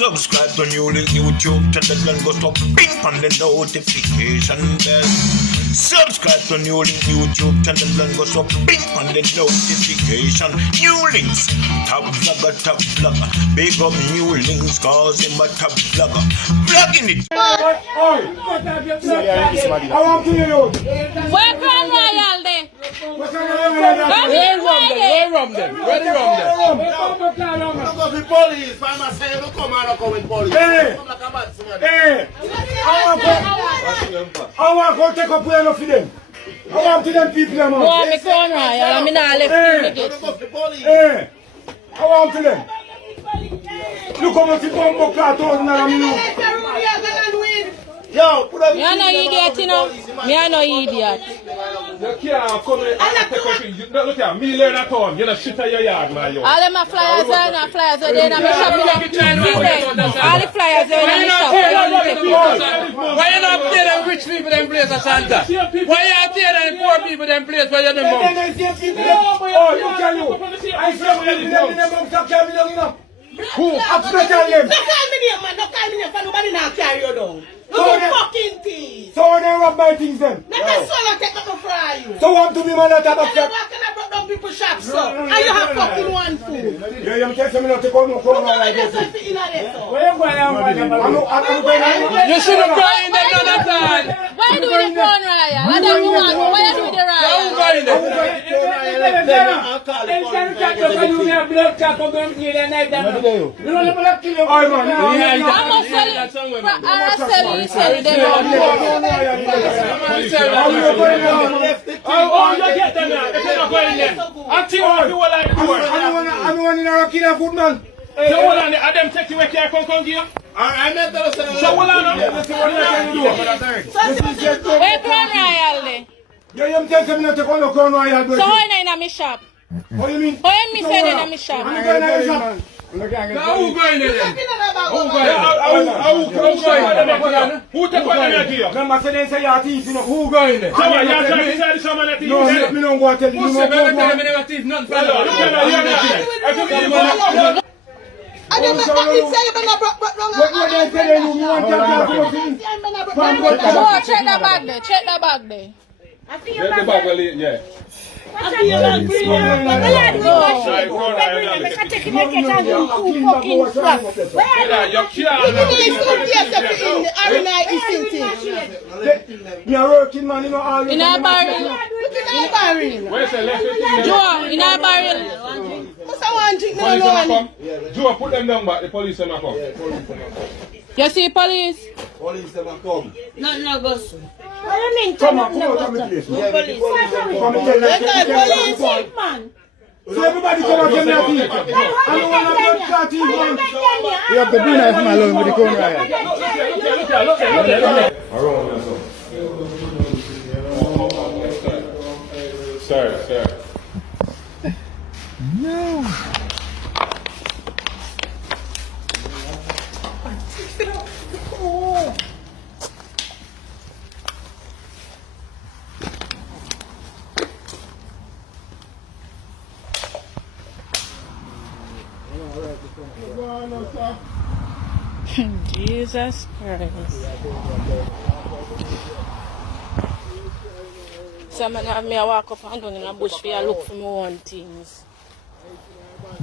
Subscribe to NEWLINK YouTube channel and go stop ping on the notification bell. Subscribe to NEWLINK YouTube channel and go stop ping on the notification. NEWLINKs, top vlogger. Big up NEWLINKs cause him a top vlogger. Vlogging it. I want to hear you. Where from Royal there? Where from them? Where the rum them? Don't go to police. I must say, don't come and come with police. Hey! I want to take up where for them. I want to them people. Go on me phone Royal. I'm not left in Don't go to police. the I want to them. Look how much you come back at all now. Yo, put up. Me are no idiot, you know. Me are no idiot. You can't come in and take up things. Look here, me learn at home. You're not shit at your yard, my yo. All them a flyers are not flyers are there in my shop. All the flyers are in my shop. Why you not pay them rich people them place at Santa? Why you pay them poor people them place where you them mom? Oh, you tell you. I say, them. Who? After tell them. Don't call me name, man. Don't call me name, for nobody now carry you down. Look at fucking things. So they rob my things then. Let me solo take up and fry you. So want to be man at a And back you walk and I brought down people's shops, so. And you have fucking one food. Yeah, you tell me not to come no Look like at this. yourself in there, so. You should have gone in there another time. Why you do the phone Royal? I don't want. Why you do the Who Royal? going in there? I sell you them. Oh, you get them now. They're not going there. Until you were like poor. I'm the one in a killer food man. So hold on, Adam take you where you come here. I meant that. So hold on. Where from Royal there? You tell me not to come no crown royal. So why not in my shop? What do you mean? Why you say in my shop? Now who going in there? Who take what them here? Remember say they say you're a thief, you know. Who going there? So what, you're trying to tell someone that No, me don't go tell you. Who say me tell me never thief nothing for you? I don't make that say you been a broke wrong. What they say you want to Oh, check that bag there. Check that bag there. Get the bag, yeah. Me a working man, you know all. In a barrel. Look at that barrel. Where's the left? Joe, in a barrel. Must I want drink Police no them one. come. Joe, put them down back. The police them come. You see police? Police them come. No, go. Come on, come out of my place. Come and tell Police, man. So everybody come and tell me a thief. I don't want to be a thief, man. You have to do that from alone with the corner riot. Sir. No. Jesus Christ. So man have me a walk up and down in a bush for a look for my own things.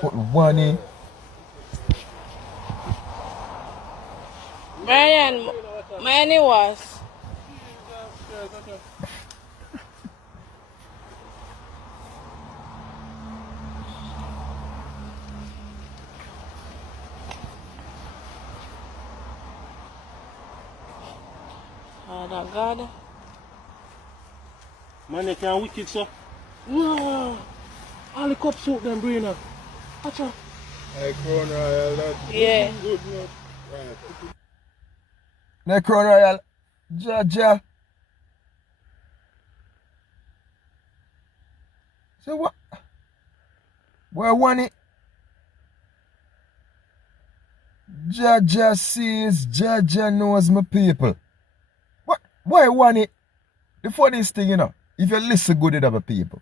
Put one in. Brian, my name was. Father God. Man, they can't wicked, so. Wow. All the cops out them brain up. Watch out. Hey, corner riot, that's Yeah. good. The corner riot, Jaja. So what? Where one it? Jaja sees, Jaja knows my people. What? Why one it? The funniest thing, you know, if you listen good to my people,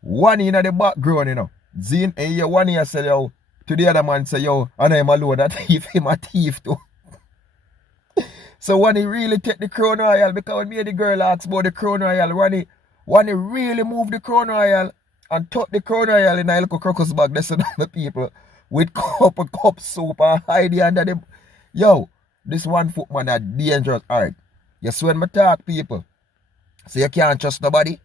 one in the background, you know, Zine, and you one here say, yo, To the other man say, yo, and I'm alone, that thief, him a thief too. So when he really take the Crown Royal, because when me and the girl asked about the Crown Royal, when he really move the Crown Royal and tuck the Crown Royal in a little crocus bag, that's the people with cup soup and hide it under them. Yo, this 1 foot man are dangerous. Alright. You see when I talk, people, so you can't trust nobody.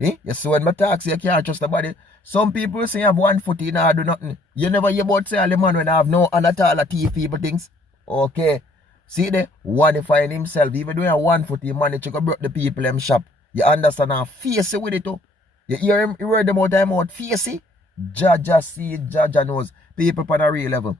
Eh? You see when I talk, so you can't trust nobody. Some people say you have 1 foot, you know, do nothing. You never hear about say all the man when I have no and at all thief people things. Okay. See there, one he find himself, even doing a 1 foot, he manage to go broke the people them shop. You understand and face it with it too. You hear him, you heard them out time out, face it. Jaja see, Jaja knows. People on a real level.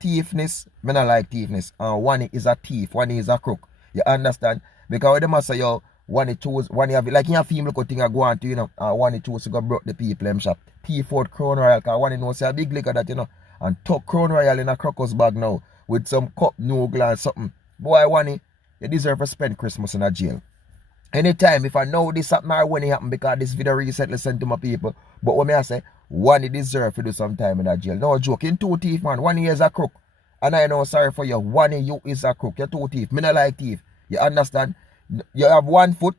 Thiefness, me not like thiefness. And one is a thief, one is a crook. You understand? Because when them say, yo, one he choose, one he have, like you have film look thing I go on to, you know, and one he choose to go broke the people them shop. Thief out Crown Royal, because one he knows say a big liquor that, you know, and tuck Crown Royal in a crocus bag now, with some cup, no glass, something. Boy, one you deserve to spend Christmas in a jail. Anytime, if I know this happen or when it happen, because this video recently sent to my people, but when I say, one he deserve to do some time in a jail. No joke, in two thief, man. One is a crook. And I know, sorry for you, one you is a crook. You're two thief. Me not like thief. You understand? You have 1 foot,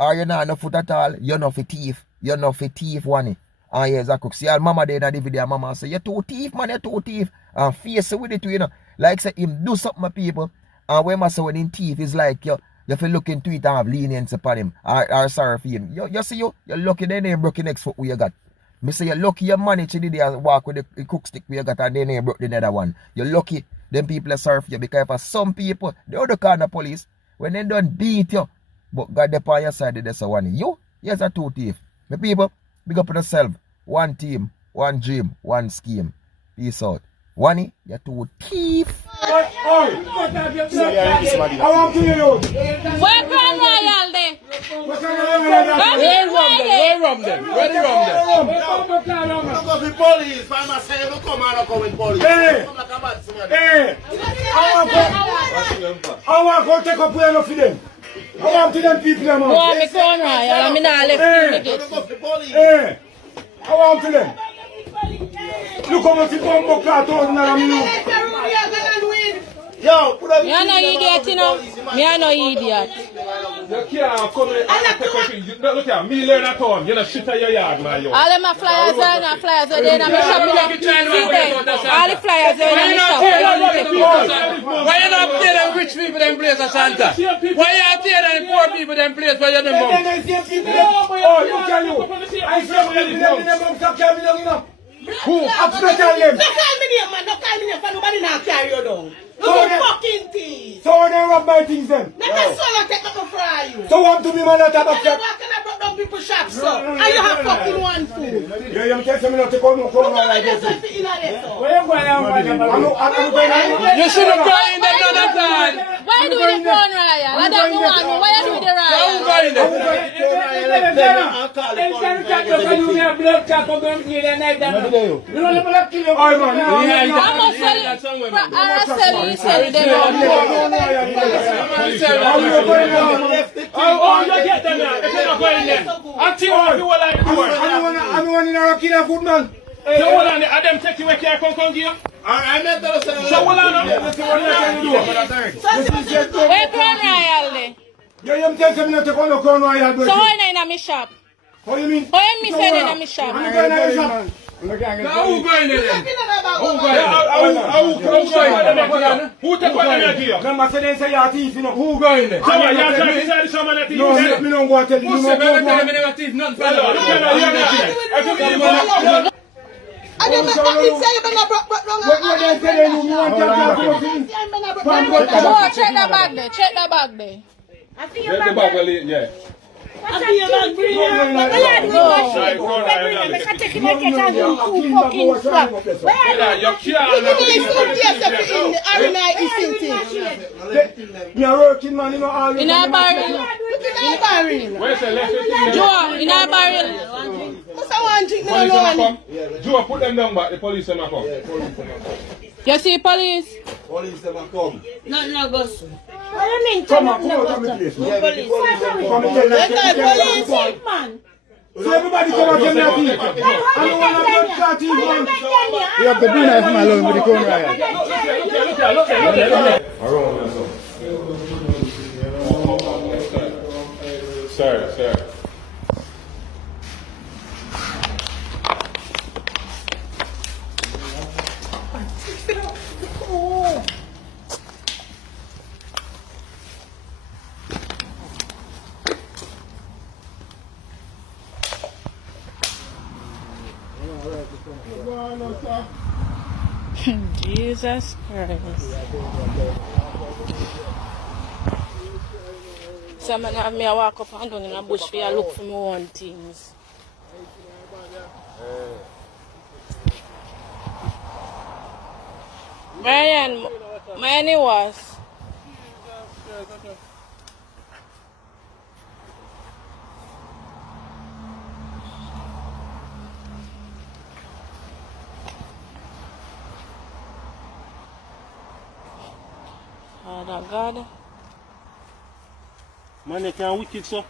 or you're not no foot at all, you're not for thief. You're not for thief, one. And here's a crook. See, all mama there in the video, mama say, you're two thief, man, you're two thief. And face it with it, you know. Like say, him do something, my people. And when I say when in thief, it's like, you have to look into it and have lenience upon him. Or sorry for him. You see, you're lucky then they broke your next foot where you got. Me say you're lucky you manage to do the walk with the cook stick where you got and then they broke the other one. You're lucky them people are sorry for you because for some people, the other kind of police, when they don't beat you, but God upon your side, they say one. You, yes, a two thief. The people, big up on yourself. One team, one dream, one scheme. Peace out. One, you're two thief. I want to hear you. Where Crown Royal there? Where rum them? Where the rum them? Don't go with police. If I say you come and come with police. Hey, hey, I want to take up where for them. I want to them people them. Go on, me Crown Royal. I'm not left Don't go with police. Hey, I want to them. Look how much you come back at all now. Yo, put up. Me are no idiot, you know. Me are no idiot. You can't come in and take a thing. Look here, me learn at home. You're not shit at your yard, man. All of my flyers are not flyers. They are not shop. All the flyers are in the shop. Why you not pay them rich people them place of Santa? Why you pay them poor people them place where you're the mom? Oh, you tell you. I say them. Who? Afta tell them. Don't call me name, man. Don't call me name for nobody now carry you down. You fucking thief. So they rob my things then. Let us swallow take up for you. So want to be man that have a And you walk and I broke down people's shops, so. And you have fucking one food. yeah, you tell me not to come like this. You should have gone in there another time. Why do the Crown Royal? I don't know. Why you do the Who Royal? going there? I sell you sell them. Oh, you get them now. If you're not going there. Until you were like I'm one in a rocky food man. so hold on, are them take you where you come here? I met those. So hold on. Where Crown Royal there? You tell me not to come to Crown Royal. So why not in my shop? What do you mean? Why you say in my shop? Now who going there then? Who going there? Who take what them here? Remember, say they say you're a thief, you know. Who going there? No, You're trying to say someone that no, me don't go and tell you. Who said never tell me never thief none fellow? I don't know what you say, but I broke wrong. What they say you want Go check the bag there. Check the bag there. Let the bag well, yeah. I feel like bring me a working man, you know, all In a barrel. Where's the left thing? Joe, in a barrel. Joe, put them down back. The police are not come. You see police? Police never come. No, go. What do you mean? Come on, come on, come on, please. Police. Come and tell them. Police, man. So everybody come and give me a tea. I don't want to blood clot teeth, man. You have to do that from alone with the Crown Royal. Sir. Jesus Christ. So man have me a walk up and down in a bush for you look for my own things. Brian, my name was. Father God. Man, they can't wicked, so.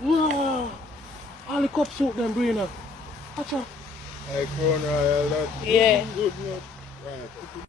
Wow. All the cups out them, brainer. Watch out. Hey, Crown Royal, that Yeah. good, man. Right.